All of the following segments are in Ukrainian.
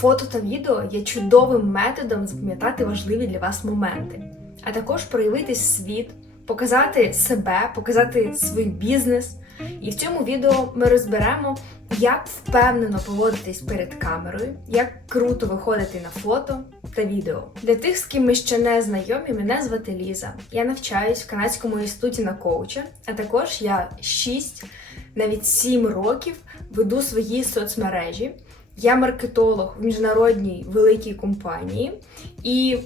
Фото та відео є чудовим методом запам'ятати важливі для вас моменти, а також проявити світ, показати себе, показати свій бізнес. І в цьому відео ми розберемо, як впевнено поводитись перед камерою, як круто виходити на фото та відео. Для тих, з ким ми ще не знайомі, мене звати Ліза. Я навчаюсь в канадському інституті на коуча, а також я 6, навіть 7 років веду свої соцмережі. Я маркетолог в міжнародній великій компанії і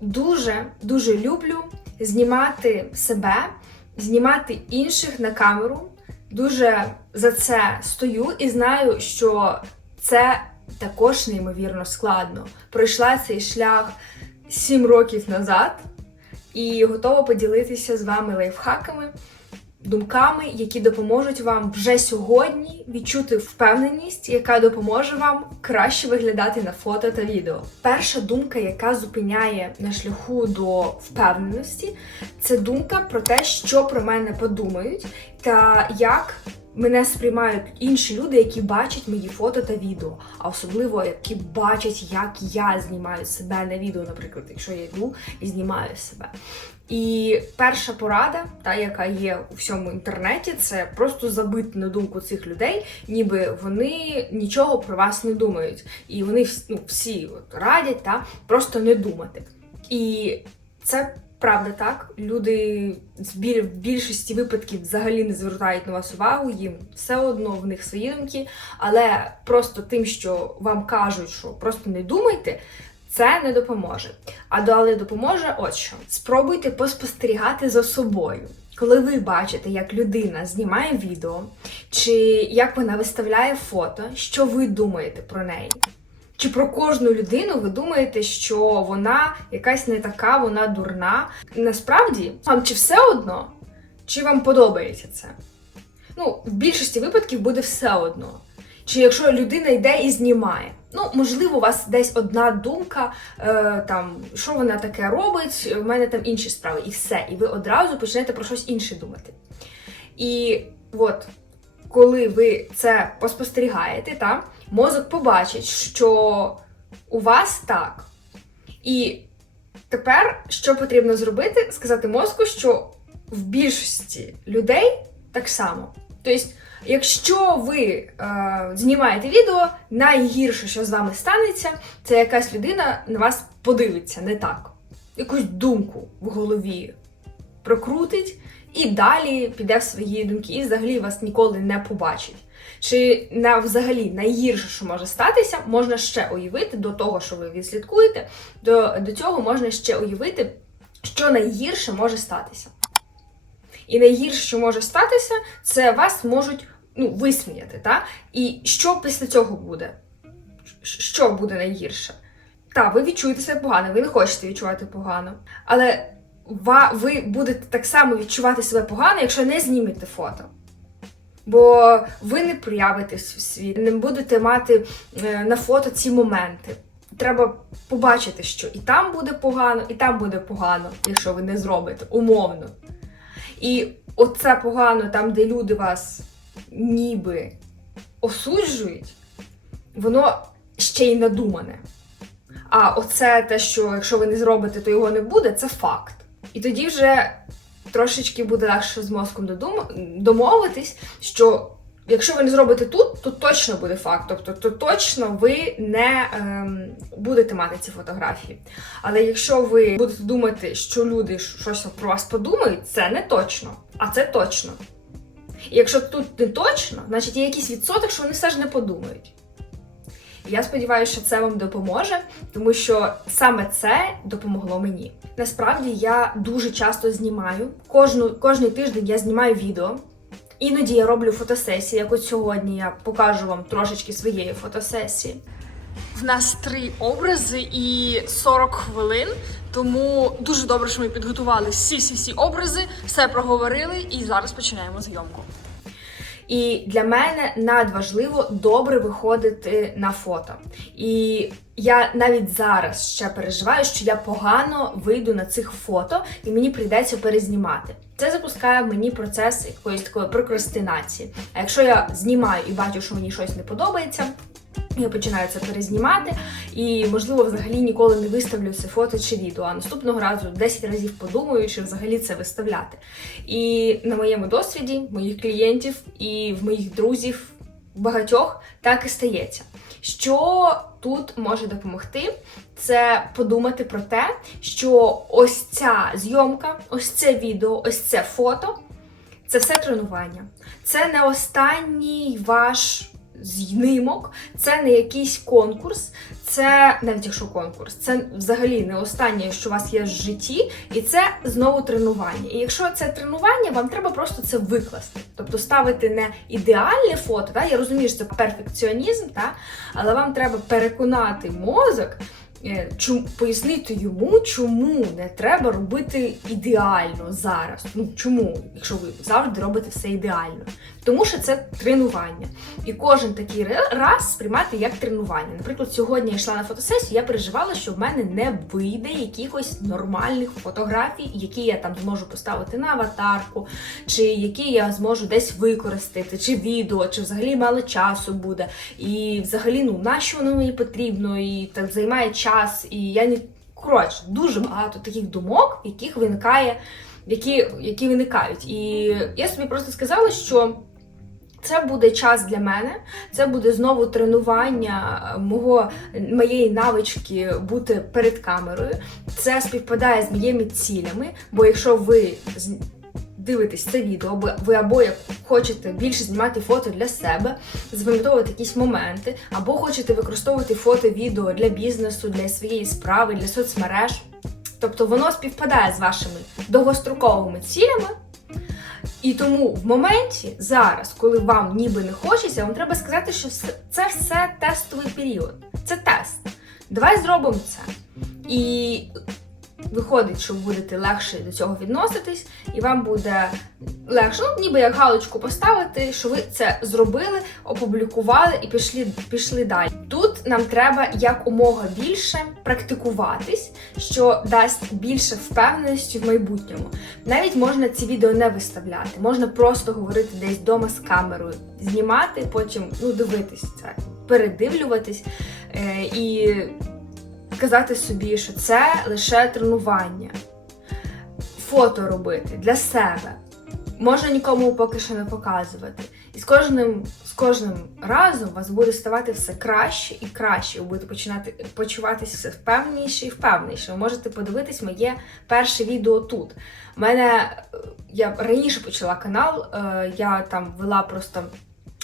дуже дуже люблю знімати себе, знімати інших на камеру. Дуже за це стою і знаю, що це також неймовірно складно. Пройшла цей шлях 7 років назад і готова поділитися з вами лайфхаками, думками, які допоможуть вам вже сьогодні відчути впевненість, яка допоможе вам краще виглядати на фото та відео. Перша думка, яка зупиняє на шляху до впевненості, це думка про те, що про мене подумають, та як мене сприймають інші люди, які бачать мої фото та відео, а особливо які бачать, як я знімаю себе на відео, наприклад, якщо я йду і знімаю себе. І перша порада, та яка є у всьому інтернеті, це просто забити на думку цих людей, ніби вони нічого про вас не думають. І вони ну, всі от радять та просто не думати. І це правда так. Люди в більшості випадків взагалі не звертають на вас увагу, їм все одно в них свої думки, але просто тим, що вам кажуть, що просто не думайте. Це не допоможе. А далі допоможе от що. Спробуйте поспостерігати за собою. Коли ви бачите, як людина знімає відео, чи як вона виставляє фото, що ви думаєте про неї? Чи про кожну людину ви думаєте, що вона якась не така, вона дурна? Насправді, вам чи все одно, чи вам подобається це? Ну, в більшості випадків буде все одно. Чи якщо людина йде і знімає, ну можливо, у вас десь одна думка, е, там що вона таке робить, в мене там інші справи, і все. І ви одразу почнете про щось інше думати. І от, коли ви це поспостерігаєте, та, мозок побачить, що у вас так. І тепер що потрібно зробити? Сказати мозку, що в більшості людей так само. Тобто, якщо ви е, знімаєте відео, найгірше, що з вами станеться, це якась людина на вас подивиться не так. Якусь думку в голові прокрутить і далі піде в свої думки, і взагалі вас ніколи не побачить. Чи на взагалі найгірше, що може статися, можна ще уявити до того, що ви відслідкуєте, до, до цього можна ще уявити, що найгірше може статися. І найгірше, що може статися, це вас можуть ну, висміяти. Та? І що після цього буде? Що буде найгірше? Так, ви відчуєте себе погано, ви не хочете відчувати погано. Але ви будете так само відчувати себе погано, якщо не знімете фото. Бо ви не проявите в світ, не будете мати е, на фото ці моменти. Треба побачити, що і там буде погано, і там буде погано, якщо ви не зробите, умовно. І оце погано, там, де люди вас ніби осуджують, воно ще й надумане. А оце те, що якщо ви не зробите, то його не буде, це факт. І тоді вже трошечки буде легше з мозком домовитись, що якщо ви не зробите тут, то точно буде факт. Тобто, то точно ви не ем, будете мати ці фотографії. Але якщо ви будете думати, що люди щось про вас подумають, це не точно, а це точно. І якщо тут не точно, значить є якийсь відсоток, що вони все ж не подумають. Я сподіваюся, що це вам допоможе, тому що саме це допомогло мені. Насправді я дуже часто знімаю. Кожну, кожний тиждень я знімаю відео. Іноді я роблю фотосесії, як от сьогодні я покажу вам трошечки своєї фотосесії. В нас три образи і 40 хвилин. Тому дуже добре, що ми підготували всі всі всі образи, все проговорили, і зараз починаємо зйомку. І для мене надважливо добре виходити на фото. І я навіть зараз ще переживаю, що я погано вийду на цих фото, і мені прийдеться перезнімати. Це запускає мені процес якоїсь такої прокрастинації. А якщо я знімаю і бачу, що мені щось не подобається, Я починаю це перезнімати, і можливо взагалі ніколи не виставлю це фото чи відео. А наступного разу 10 разів подумаю, чи взагалі це виставляти. І на моєму досвіді, моїх клієнтів і в моїх друзів багатьох так і стається. Що тут може допомогти, це подумати про те, що ось ця зйомка, ось це відео, ось це фото це все тренування. Це не останній ваш знимок, це не якийсь конкурс, це навіть якщо конкурс, це взагалі не останнє, що у вас є в житті, і це знову тренування. І якщо це тренування, вам треба просто це викласти. Тобто ставити не ідеальне фото, та? я розумію, що це перфекціонізм, та? але вам треба переконати мозок. е, чому пояснити йому, чому не треба робити ідеально зараз. Ну чому, якщо ви завжди робите все ідеально? Тому що це тренування. І кожен такий раз сприймати як тренування. Наприклад, сьогодні я йшла на фотосесію, я переживала, що в мене не вийде якихось нормальних фотографій, які я там зможу поставити на аватарку, чи які я зможу десь використати, чи відео, чи взагалі мало часу буде. І взагалі, ну нащо воно мені потрібно, і так займає час, і я не коротше, дуже багато таких думок, яких виникає, які, які виникають. І я собі просто сказала, що. Це буде час для мене, це буде знову тренування е, мого моєї навички бути перед камерою. Це співпадає з моїми цілями. Бо якщо ви дивитесь це відео, або ви або як хочете більше знімати фото для себе, запам'ятовувати якісь моменти, або хочете використовувати фото, відео для бізнесу, для своєї справи, для соцмереж. Тобто воно співпадає з вашими довгостроковими цілями. І тому в моменті зараз, коли вам ніби не хочеться, вам треба сказати, що це все тестовий період. Це тест. Давай зробимо це. І виходить, що ви будете легше до цього відноситись, і вам буде легше, ну, ніби як галочку поставити, що ви це зробили, опублікували і пішли, пішли далі. Тут нам треба якомога більше практикуватись, що дасть більше впевненості в майбутньому. Навіть можна ці відео не виставляти, можна просто говорити десь вдома з камерою, знімати, потім ну, дивитись це, передивлюватись е, і казати собі, що це лише тренування, фото робити для себе. Можна нікому поки що не показувати. І з кожним, з кожним разом вас буде ставати все краще і краще. Ви будете починати почуватися все впевненіше і впевненіше. Ви можете подивитись моє перше відео тут. У мене е, я раніше почала канал, е, я там вела просто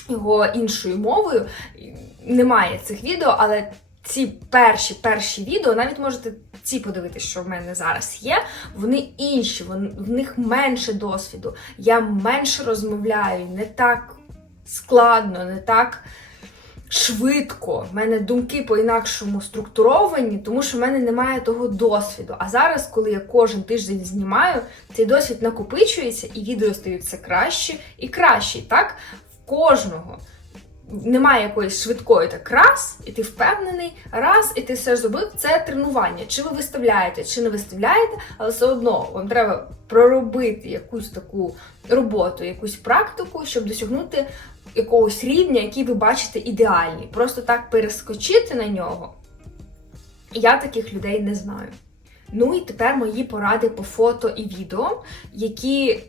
його іншою мовою. Немає цих відео, але ці перші перші відео, навіть можете ці подивитися, що в мене зараз є. Вони інші, вон- в них менше досвіду. Я менше розмовляю, не так складно, не так швидко. В мене думки по-інакшому структуровані, тому що в мене немає того досвіду. А зараз, коли я кожен тиждень знімаю, цей досвід накопичується, і відео стають все краще і краще. Так, в кожного немає якоїсь швидкої так раз, і ти впевнений, раз, і ти все зробив. Це тренування. Чи ви виставляєте, чи не виставляєте, але все одно вам треба проробити якусь таку роботу, якусь практику, щоб досягнути якогось рівня, який ви бачите ідеальний. Просто так перескочити на нього. Я таких людей не знаю. Ну і тепер мої поради по фото і відео, які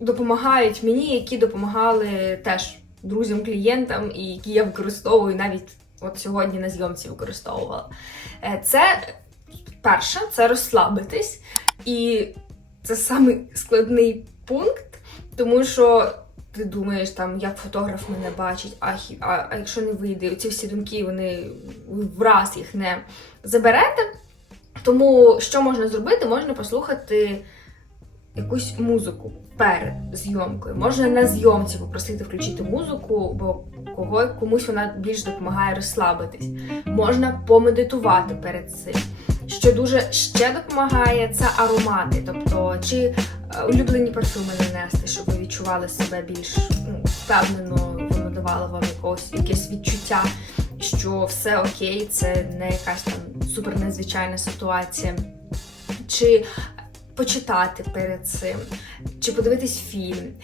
допомагають мені, які допомагали теж друзям, клієнтам, і які я використовую навіть от сьогодні на зйомці використовувала. Е, Це перше, це розслабитись, і це самий складний пункт, тому що. Ти думаєш, там, як фотограф мене бачить, а, а, а якщо не вийде, ці всі думки, вони враз їх не заберете. Тому що можна зробити? Можна послухати якусь музику перед зйомкою. Можна на зйомці попросити включити музику, бо кого комусь вона більш допомагає розслабитись. Можна помедитувати перед цим. Що дуже ще допомагає, це аромати, тобто чи е, улюблені парфюми нанести, щоб ви відчували себе більш ну, впевнено, воно давало вам якогось якесь відчуття, що все окей, це не якась там супер незвичайна ситуація. Чи почитати перед цим, чи подивитись фільм.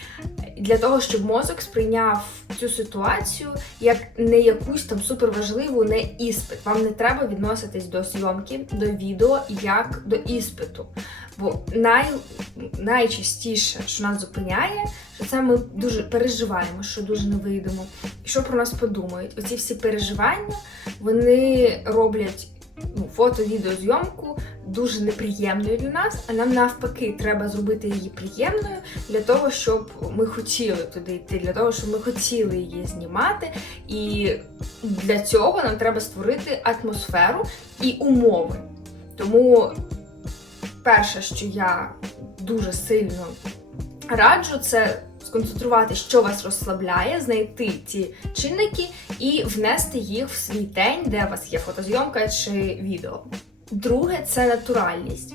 для того, щоб мозок сприйняв цю ситуацію як не якусь там суперважливу, не іспит. Вам не треба відноситись до зйомки, до відео як до іспиту. Бо най, найчастіше, що нас зупиняє, що це ми дуже переживаємо, що дуже не вийдемо, і що про нас подумають. Оці всі переживання вони роблять ну, фото, відеозйомку дуже неприємною для нас, а нам навпаки треба зробити її приємною для того, щоб ми хотіли туди йти, для того, щоб ми хотіли її знімати. І для цього нам треба створити атмосферу і умови. Тому перше, що я дуже сильно раджу, це сконцентрувати, що вас розслабляє, знайти ті чинники і внести їх в свій день, де у вас є фотозйомка чи відео. Друге це натуральність.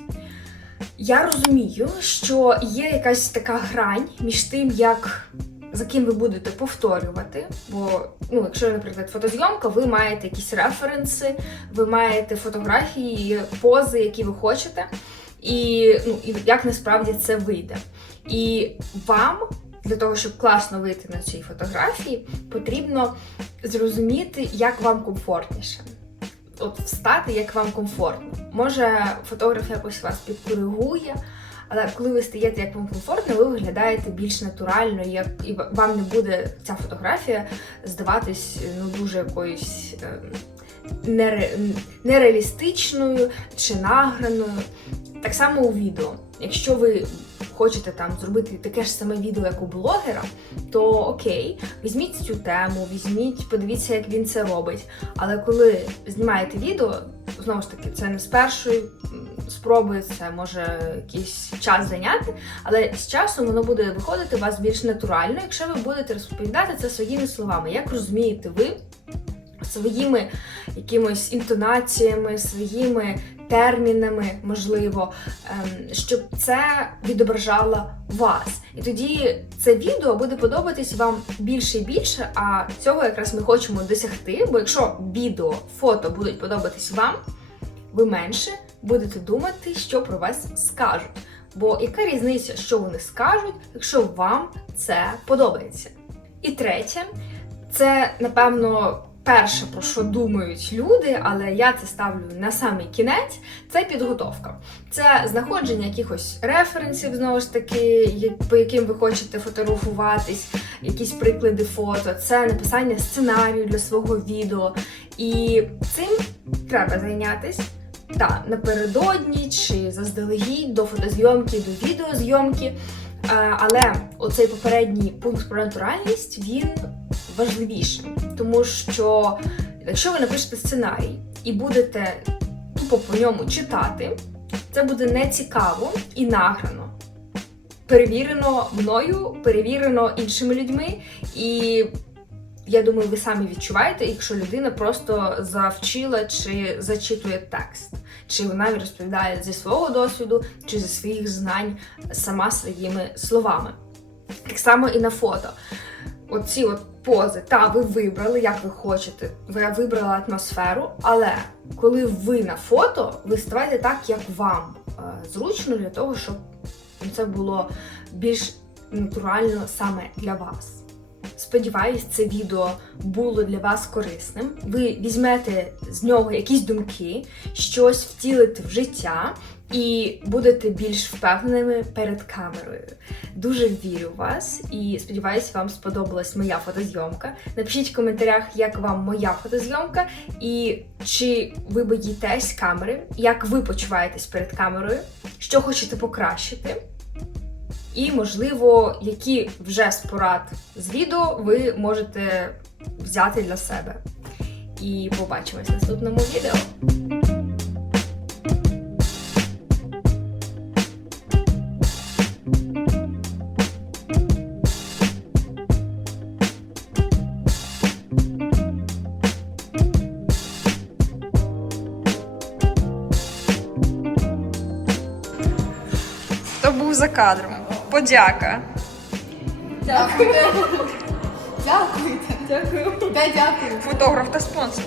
Я розумію, що є якась така грань між тим, як за ким ви будете повторювати. Бо, ну, якщо, наприклад, фотозйомка, ви маєте якісь референси, ви маєте фотографії, пози, які ви хочете, і, ну, і як насправді це вийде. І вам для того, щоб класно вийти на цій фотографії, потрібно зрозуміти, як вам комфортніше. От встати, як вам комфортно. Може, фотограф якось вас підкоригує, але коли ви стаєте як вам комфортно, ви виглядаєте більш натурально, як і вам не буде ця фотографія здаватись ну дуже якоюсь е, нере, нереалістичною чи награною. Так само у відео. Якщо ви хочете там зробити таке ж саме відео, як у блогера, то окей, візьміть цю тему, візьміть, подивіться, як він це робить. Але коли знімаєте відео, знову ж таки, це не з першої спроби, це може якийсь час зайняти, але з часом воно буде виходити у вас більш натурально, якщо ви будете розповідати це своїми словами, як розумієте ви своїми якимось інтонаціями, своїми термінами, можливо, ем, щоб це відображало вас. І тоді це відео буде подобатись вам більше і більше. А цього якраз ми хочемо досягти. Бо якщо відео, фото будуть подобатись вам, ви менше будете думати, що про вас скажуть. Бо яка різниця, що вони скажуть, якщо вам це подобається? І третє, це напевно перше, про що думають люди, але я це ставлю на самий кінець. Це підготовка. Це знаходження якихось референсів, знову ж таки, по яким ви хочете фотографуватись, якісь приклади фото, це написання сценарію для свого відео. І цим треба зайнятися. Та напередодні чи заздалегідь до фотозйомки, до відеозйомки. Е, Але оцей попередній пункт про натуральність він важливіший, тому що якщо ви напишете сценарій і будете тупо по ньому читати, це буде нецікаво і награно. Перевірено мною, перевірено іншими людьми, і я думаю, ви самі відчуваєте, якщо людина просто завчила чи зачитує текст, чи вона розповідає зі свого досвіду, чи зі своїх знань сама своїми словами. Так само і на фото. Оці от пози, та ви вибрали, як ви хочете, ви вибрали атмосферу, але коли ви на фото, ви ставайте так, як вам е, зручно для того, щоб це було більш натурально саме для вас. Сподіваюсь, це відео було для вас корисним. Ви візьмете з нього якісь думки, щось втілите в життя і будете більш впевненими перед камерою. Дуже вірю в вас і сподіваюся, вам сподобалась моя фотозйомка. Напишіть в коментарях, як вам моя фотозйомка, і чи ви боїтесь камери, як ви почуваєтесь перед камерою, що хочете покращити. І, можливо, які вже з порад з відео ви можете взяти для себе. І побачимось в наступному відео. Кадром? Подяка. Дякую. Дякую. Дякую. Дякую. Фотограф та спонсор.